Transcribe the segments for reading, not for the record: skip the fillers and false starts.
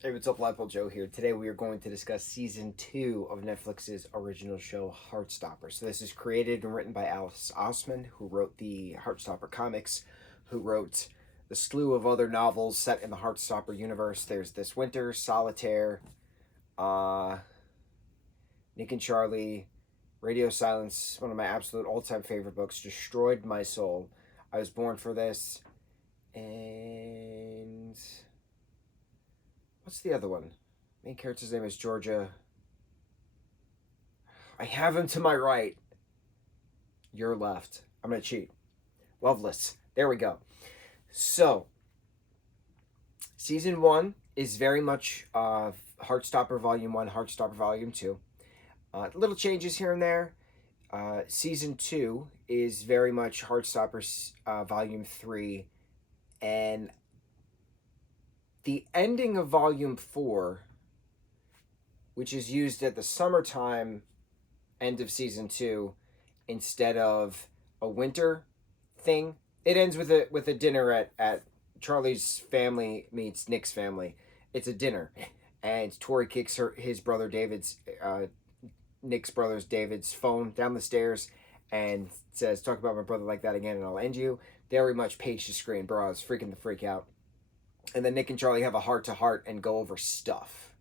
Hey, what's up, lightboltjoe here. Today we are going to discuss season 2 of Netflix's original show, Heartstopper. So this is created and written by Alice Osman, who wrote the Heartstopper comics, who wrote the slew of other novels set in the Heartstopper universe. There's This Winter, Solitaire, uh, Nick and Charlie, Radio Silence, one of my absolute all-time favorite books, destroyed my soul. I was born for this, and what's the other one? Main character's name is Georgia. I have him to my right. Your left. I'm gonna cheat. Loveless. There we go. So, season 1 is very much Heartstopper Volume 1, Heartstopper Volume 2. Little changes here and there. Season 2 is very much Heartstopper Volume 3. And the ending of Volume 4, which is used at the summertime end of season 2 instead of a winter thing. It ends with a dinner at Charlie's family meets Nick's family. It's a dinner, and Tori kicks his brother David's Nick's brother's David's phone down the stairs and says, "Talk about my brother like that again, and I'll end you." Very much page to screen, bro. I was freaking the freak out. And then Nick and Charlie have a heart to heart and go over stuff.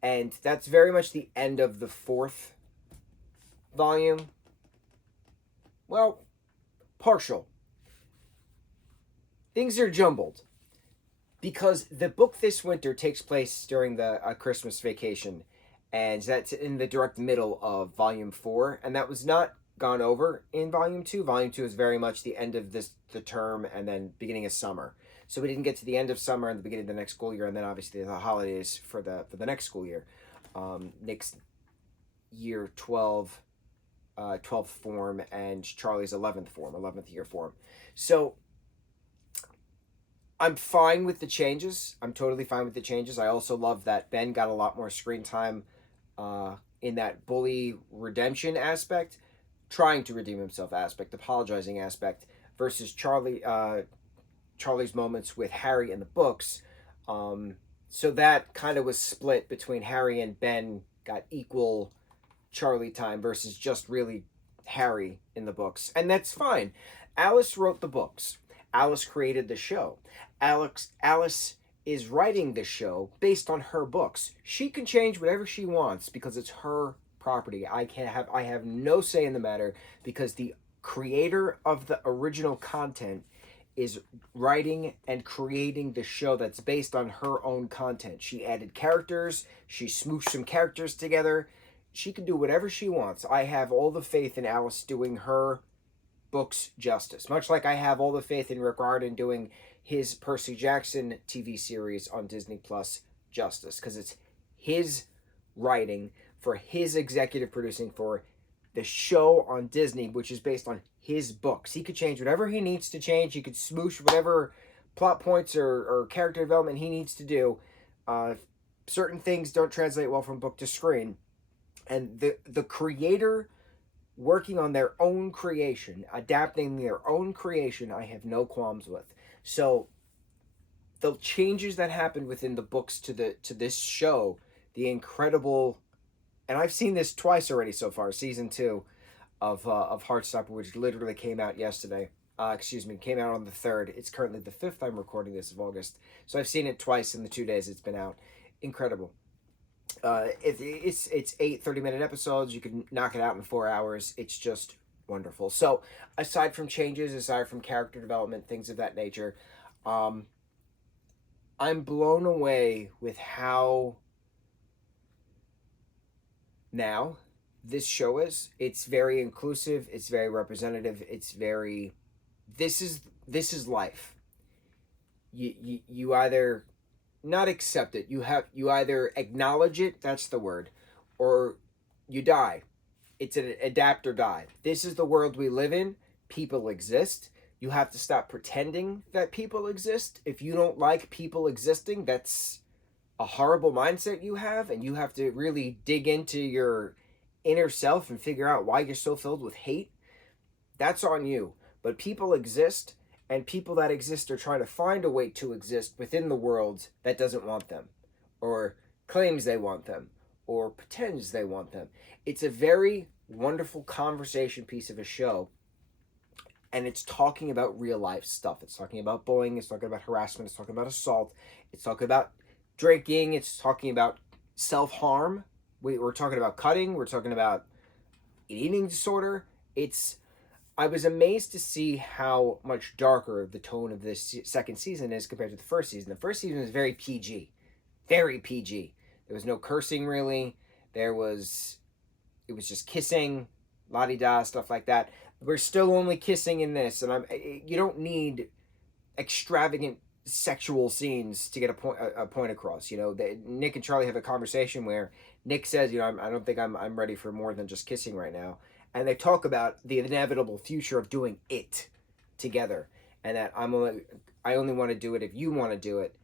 And that's very much the end of the 4th volume. Well, partial. Things are jumbled because the book This Winter takes place during the Christmas vacation, and that's in the direct middle of Volume 4, and that was not gone over in Volume 2. Volume 2 is very much the end of the term and then beginning of summer. So we didn't get to the end of summer and the beginning of the next school year, and then obviously the holidays for the next school year. Nick's year 12, 12th form, and Charlie's 11th year form. So I'm fine with the changes. I'm totally fine with the changes. I also love that Ben got a lot more screen time in that bully redemption aspect, trying to redeem himself aspect, apologizing aspect, versus Charlie's moments with Harry in the books. So that kind of was split between Harry and Ben, got equal Charlie time versus just really Harry in the books. And that's fine. Alice wrote the books. Alice created the show. Alice is writing the show based on her books. She can change whatever she wants because it's her property. I have no say in the matter because the creator of the original content is writing and creating the show that's based on her own content. She added characters, she smooshed some characters together. She can do whatever she wants. I have all the faith in Alice doing her books justice, much like I have all the faith in Rick Riordan doing his Percy Jackson TV series on Disney Plus justice, because it's his writing for his executive producing for the show on Disney, which is based on his books. He could change whatever he needs to change. He could smoosh whatever plot points or character development he needs to do. Certain things don't translate well from book to screen. And the creator working on their own creation, adapting their own creation, I have no qualms with. So the changes that happened within the books to this show, the incredible, and I've seen this twice already so far, season 2 of Heartstopper, which literally came out yesterday. Came out on the 3rd. It's currently the 5th. I'm recording this of August, so I've seen it twice in the 2 days it's been out. Incredible. It's 8 30-minute episodes. You can knock it out in 4 hours. It's just wonderful. So aside from changes, aside from character development, things of that nature, I'm blown away with how now this show is. It's very inclusive, it's very representative, it's very, this is life. You either not accept it, you either acknowledge it, that's the word, or you die. It's an adapt or die. This is the world we live in. People exist. You have to stop pretending that people exist. If you don't like people existing, that's a horrible mindset you have, and you have to really dig into your inner self and figure out why you're so filled with hate. That's on you. But people exist, and people that exist are trying to find a way to exist within the world that doesn't want them, or claims they want them, or pretends they want them. It's a very wonderful conversation piece of a show, and it's talking about real life stuff. It's talking about bullying, it's talking about harassment, it's talking about assault, it's talking about drinking, it's talking about self-harm. We're talking about cutting, we're talking about eating disorder. I was amazed to see how much darker the tone of this second season is compared to the first season. The first season was very PG, very PG. There was no cursing really. It was just kissing, la-di-da, stuff like that. We're still only kissing in this, and you don't need extravagant sexual scenes to get a point across. Nick and Charlie have a conversation where Nick says, I don't think I'm ready for more than just kissing right now, and they talk about the inevitable future of doing it together, and that I only want to do it if you want to do it,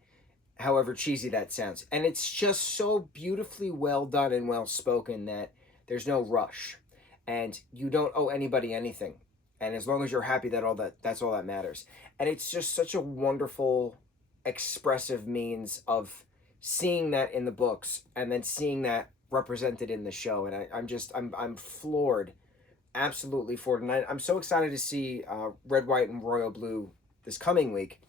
however cheesy that sounds. And it's just so beautifully well done and well spoken that there's no rush, and you don't owe anybody anything. And as long as you're happy, that's all that matters. And it's just such a wonderful, expressive means of seeing that in the books and then seeing that represented in the show. And I'm floored, absolutely floored. And I'm so excited to see Red, White, and Royal Blue this coming week,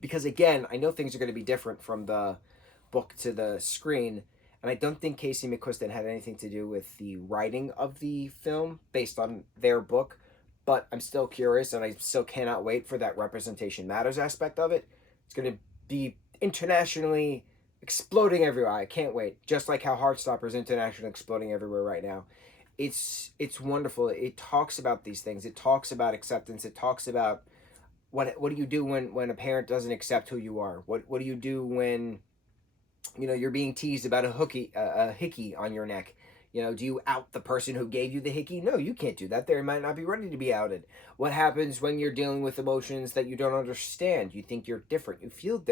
because again, I know things are going to be different from the book to the screen. And I don't think Casey McQuiston had anything to do with the writing of the film based on their book. But I'm still curious, and I still cannot wait for that representation matters aspect of it. It's going to be internationally exploding everywhere. I can't wait. Just like how Heartstopper is internationally exploding everywhere right now. It's wonderful. It talks about these things. It talks about acceptance. It talks about what do you do when a parent doesn't accept who you are? What do you do when you're being teased about a hickey on your neck? Do you out the person who gave you the hickey? No, you can't do that. They might not be ready to be outed. What happens when you're dealing with emotions that you don't understand? You think you're different. You feel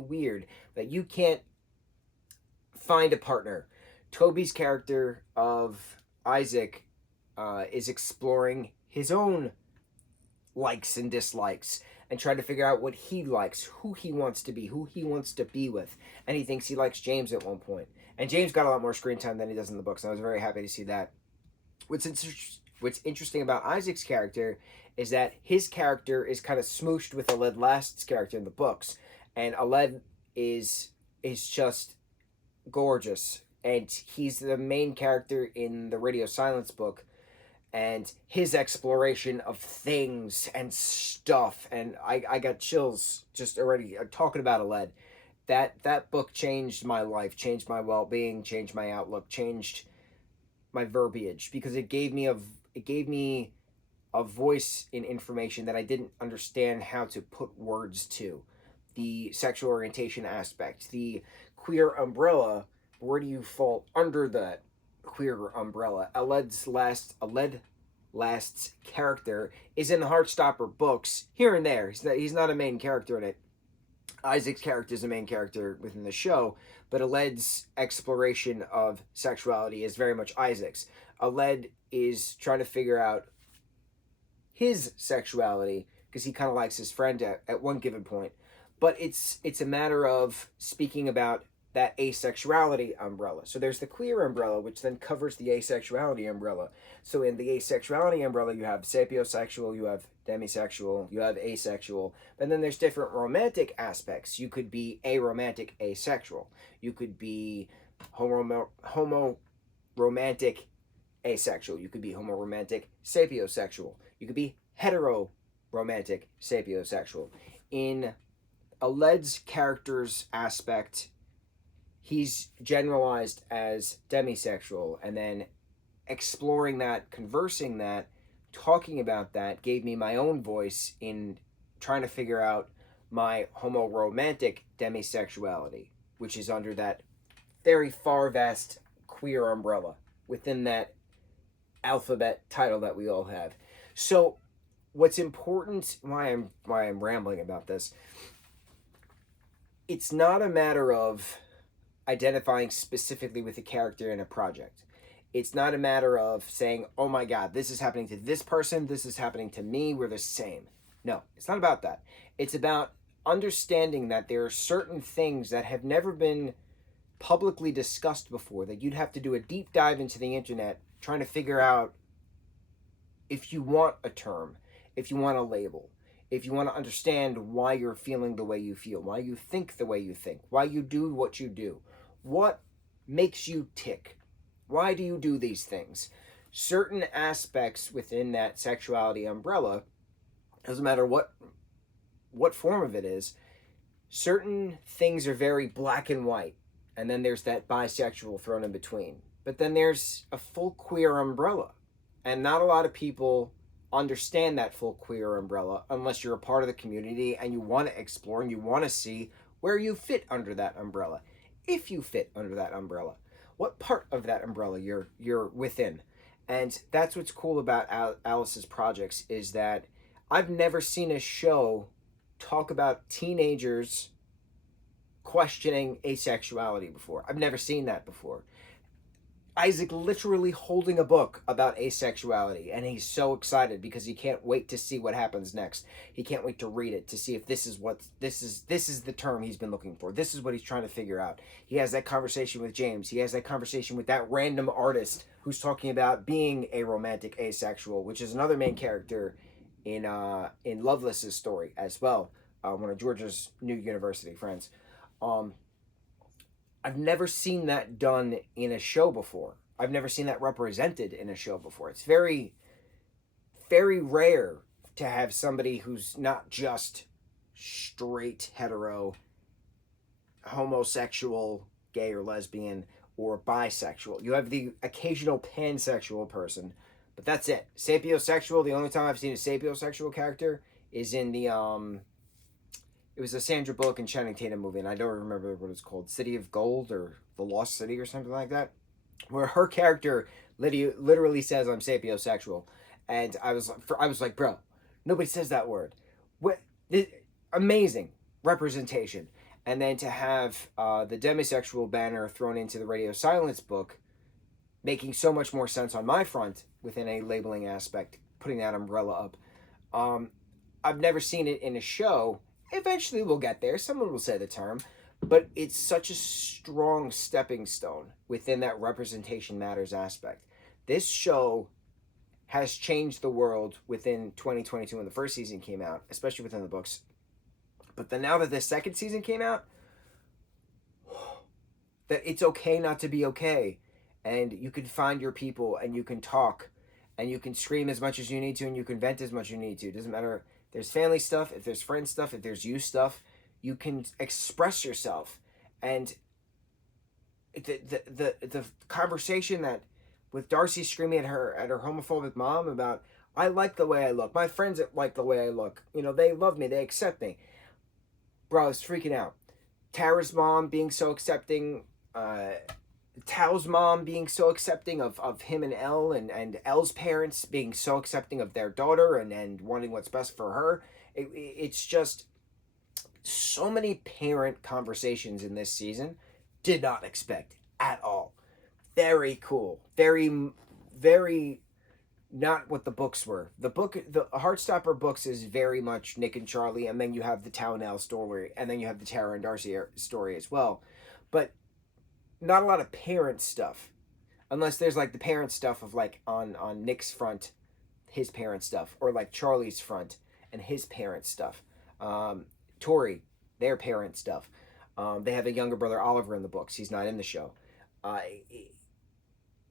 weird, that you can't find a partner. Toby's character of Isaac is exploring his own likes and dislikes and trying to figure out what he likes, who he wants to be, who he wants to be with. And he thinks he likes James at one point. And James got a lot more screen time than he does in the books, and I was very happy to see that. What's interesting about Isaac's character is that his character is kind of smooshed with Aled Last's character in the books. And Aled is just gorgeous. And he's the main character in the Radio Silence book. And his exploration of things and stuff. And I got chills just already talking about Aled. That book changed my life, changed my well-being, changed my outlook, changed my verbiage, because it gave me a voice in information that I didn't understand how to put words to. The sexual orientation aspect, the queer umbrella. Where do you fall under that queer umbrella? Aled Last's character is in the Heartstopper books here and there. He's not a main character in it. Isaac's character is a main character within the show, but Aled's exploration of sexuality is very much Isaac's. Aled is trying to figure out his sexuality because he kind of likes his friend at one given point. But it's a matter of speaking about that asexuality umbrella. So there's the queer umbrella, which then covers the asexuality umbrella. So in the asexuality umbrella, you have sapiosexual, you have demisexual, you have asexual, and then there's different romantic aspects. You could be aromantic asexual. You could be homo-romantic asexual. You could be homo-romantic sapiosexual. You could be hetero-romantic sapiosexual. In Aled's character's aspect, he's generalized as demisexual, and then exploring that, conversing that, talking about that gave me my own voice in trying to figure out my homo-romantic demisexuality, which is under that very far vast queer umbrella within that alphabet title that we all have. So what's important, why I'm rambling about this, it's not a matter of identifying specifically with a character in a project. It's not a matter of saying, oh my God, this is happening to this person, this is happening to me, we're the same. No, it's not about that. It's about understanding that there are certain things that have never been publicly discussed before, that you'd have to do a deep dive into the internet trying to figure out if you want a term, if you want a label, if you want to understand why you're feeling the way you feel, why you think the way you think, why you do what you do, what makes you tick, why do you do these things. Certain aspects within that sexuality umbrella, doesn't matter what form of it is, certain things are very black and white, and then there's that bisexual thrown in between. But then there's a full queer umbrella, and not a lot of people understand that full queer umbrella unless you're a part of the community and you want to explore and you want to see where you fit under that umbrella. If you fit under that umbrella, what part of that umbrella you're within. And that's what's cool about Alice's projects, is that I've never seen a show talk about teenagers questioning asexuality before. I've never seen that before. Isaac literally holding a book about asexuality, and he's so excited because he can't wait to see what happens next. He can't wait to read it to see if this is the term he's been looking for. This is what he's trying to figure out. He has that conversation with James. He has that conversation with that random artist who's talking about being a romantic asexual, which is another main character in Loveless's story as well. One of George's new university friends. I've never seen that done in a show before. I've never seen that represented in a show before. It's very, very rare to have somebody who's not just straight, hetero, homosexual, gay or lesbian, or bisexual. You have the occasional pansexual person, but that's it. Sapiosexual, the only time I've seen a sapiosexual character is in the it was a Sandra Bullock and Channing Tatum movie, and I don't remember what it's called, City of Gold or The Lost City or something like that, where her character literally says, "I'm sapiosexual," and I was like, bro, nobody says that word. What? Amazing representation. And then to have the demisexual banner thrown into the Radio Silence book, making so much more sense on my front within a labeling aspect, putting that umbrella up. I've never seen it in a show. Eventually we'll get there. Someone will say the term. But it's such a strong stepping stone within that representation matters aspect. This show has changed the world within 2022 when the first season came out, especially within the books. But then now that the second season came out, that it's okay not to be okay. And you can find your people, and you can talk, and you can scream as much as you need to, and you can vent as much as you need to. It doesn't matter if there's family stuff, if there's friend stuff, if there's you stuff, you can express yourself. And the conversation that with Darcy screaming at her homophobic mom about, I like the way I look, my friends like the way I look, they love me, they accept me. Bro, I was freaking out. Tara's mom being so accepting, Tao's mom being so accepting of him and Elle, and Elle's parents being so accepting of their daughter and wanting what's best for her. It's just so many parent conversations in this season. Did not expect at all. Very cool. Very, very not what the books were. The Heartstopper books is very much Nick and Charlie, and then you have the Tao and Elle story, and then you have the Tara and Darcy story as well. But not a lot of parent stuff, unless there's like the parent stuff of like on Nick's front, his parent stuff, or like Charlie's front and his parent stuff. Tori, their parent stuff. They have a younger brother, Oliver, in the books. He's not in the show.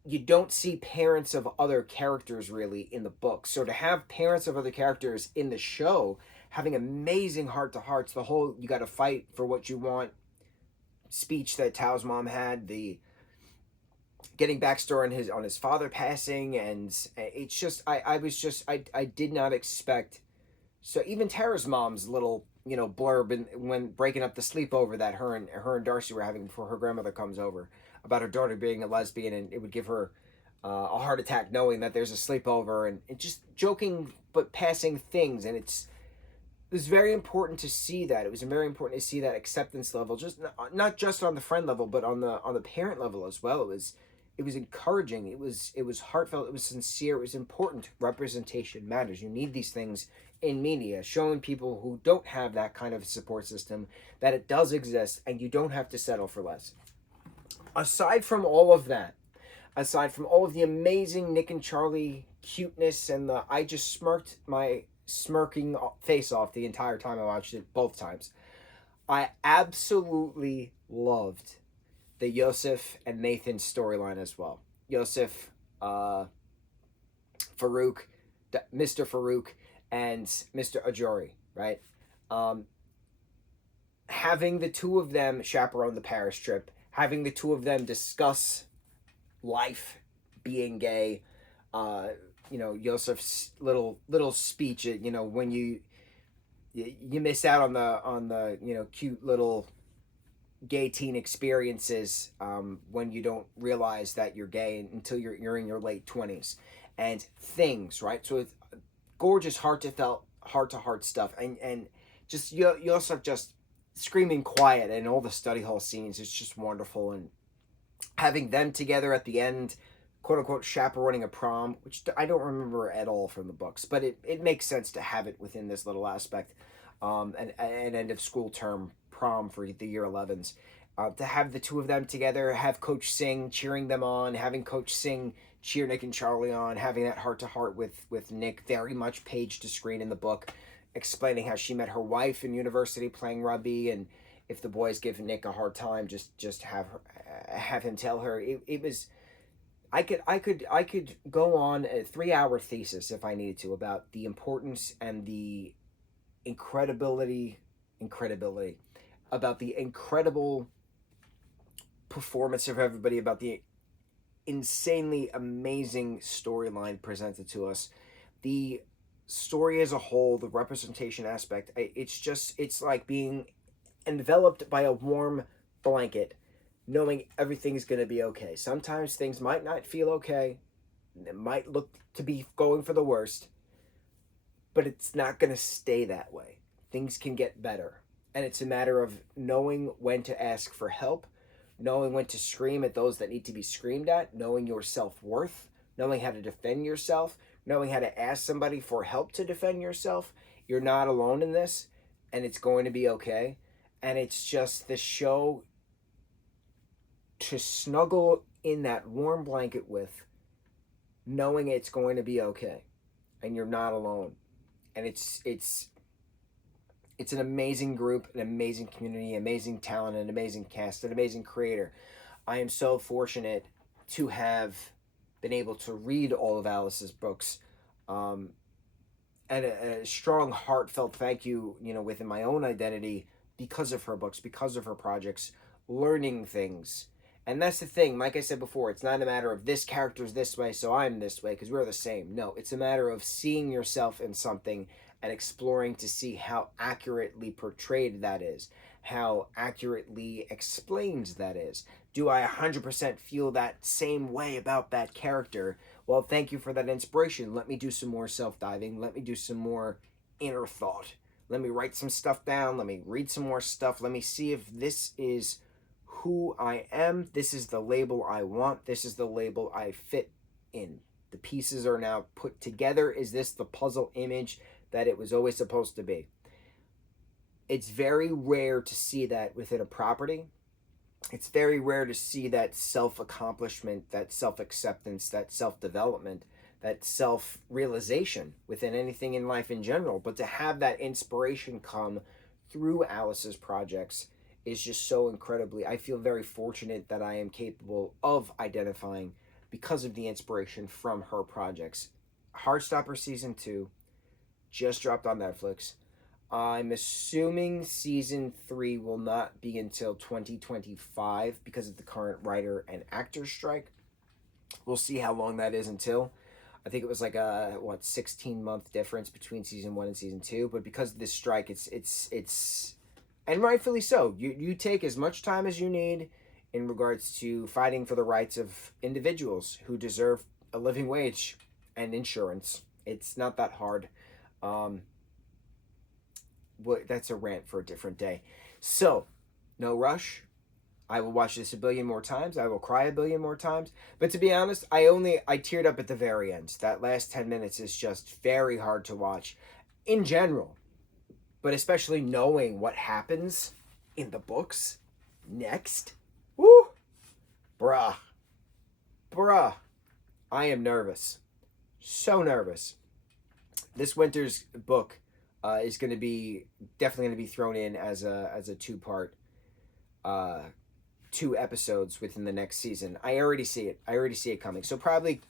You don't see parents of other characters really in the books. So to have parents of other characters in the show having amazing heart-to-hearts, the whole you got to fight for what you want speech that Tao's mom had, the getting backstory on his father passing, and it's just I did not expect. So even Tara's mom's little blurb when breaking up the sleepover that her and Darcy were having before her grandmother comes over, about her daughter being a lesbian, and it would give her a heart attack knowing that there's a sleepover, and just joking but passing things. And it was very important to see that. It was very important to see that acceptance level, just not just on the friend level, but on the parent level as well. It was encouraging. It was heartfelt. It was sincere. It was important. Representation matters. You need these things in media, showing people who don't have that kind of support system that it does exist and you don't have to settle for less. Aside from all of that, aside from all of the amazing Nick and Charlie cuteness and the I just smirked my smirking face off the entire time I watched it, both times, I absolutely loved the Yosef and Nathan storyline as well. Yosef, Farouk, Mr. Farouk, and Mr. Ajori, right? Um, Having the two of them chaperone the Paris trip, having the two of them discuss life, being gay, uh, Yosef's little speech, when you miss out on the cute little gay teen experiences when you don't realize that you're gay until you're in your late 20s, and things, right? So it's gorgeous heart to heart stuff, and just Yosef just screaming quiet and all the study hall scenes is just wonderful, and having them together at the end, quote unquote, chaperoning a prom, which I don't remember at all from the books, but it makes sense to have it within this little aspect, an end of school term prom for the year 11s. To have the two of them together, have Coach Singh cheering them on, having Coach Singh cheer Nick and Charlie on, having that heart to heart with Nick, very much page to screen in the book, explaining how she met her wife in university playing rugby, and if the boys give Nick a hard time, just have him tell her. It was, I could go on a 3-hour thesis if I needed to about the importance and the incredibility about the incredible performance of everybody, about the insanely amazing storyline presented to us, the story as a whole, the representation aspect. It's like being enveloped by a warm blanket, knowing everything's going to be okay. Sometimes things might not feel okay, it might look to be going for the worst, but it's not going to stay that way. Things can get better, and it's a matter of knowing when to ask for help, knowing when to scream at those that need to be screamed at, knowing your self-worth, knowing how to defend yourself, knowing how to ask somebody for help to defend yourself. You're not alone in this, and it's going to be okay. And it's just the show to snuggle in that warm blanket with, knowing it's going to be okay, and you're not alone. And it's an amazing group, an amazing community, amazing talent, an amazing cast, an amazing creator. I am so fortunate to have been able to read all of Alice's books, and a strong, heartfelt thank you, within my own identity, because of her books, because of her projects, learning things. And that's the thing, like I said before, it's not a matter of this character's this way, so I'm this way, because we're the same. No, it's a matter of seeing yourself in something and exploring to see how accurately portrayed that is, how accurately explained that is. Do I 100% feel that same way about that character? Well, thank you for that inspiration. Let me do some more self-diving. Let me do some more inner thought. Let me write some stuff down. Let me read some more stuff. Let me see if this is who I am. This is the label I want. This is the label I fit in. The pieces are now put together. Is this the puzzle image that it was always supposed to be? It's very rare to see that within a property. It's very rare to see that self-accomplishment, that self-acceptance, that self-development, that self-realization within anything in life in general. But to have that inspiration come through Alice's projects is just so incredibly, I feel very fortunate that I am capable of identifying because of the inspiration from her projects. Heartstopper Season 2 just dropped on Netflix. I'm assuming Season 3 will not be until 2025 because of the current writer and actor strike. We'll see how long that is until. I think it was like a 16-month difference between Season 1 and Season 2, but because of this strike, it's and rightfully so. You take as much time as you need in regards to fighting for the rights of individuals who deserve a living wage and insurance. It's not that hard. That's a rant for a different day. So, no rush. I will watch this a billion more times. I will cry a billion more times. But to be honest, I teared up at the very end. That last 10 minutes is just very hard to watch. in general, but especially knowing what happens in the books next. Woo! Bruh. I am nervous. So nervous. This winter's book is going to be definitely going to be thrown in as a two-part, 2 episodes within the next season. I already see it coming. So probably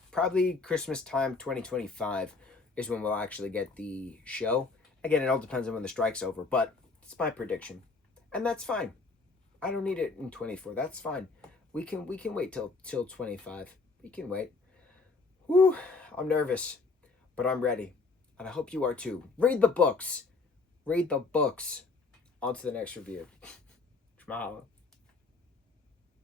Christmas time 2025 is when we'll actually get the show. Again, it all depends on when the strike's over, but it's my prediction, and that's fine. I don't need it in 24. That's fine. We can wait till 25. We can wait. Whew, I'm nervous, but I'm ready, and I hope you are too. Read the books. On to the next review. Mahalo.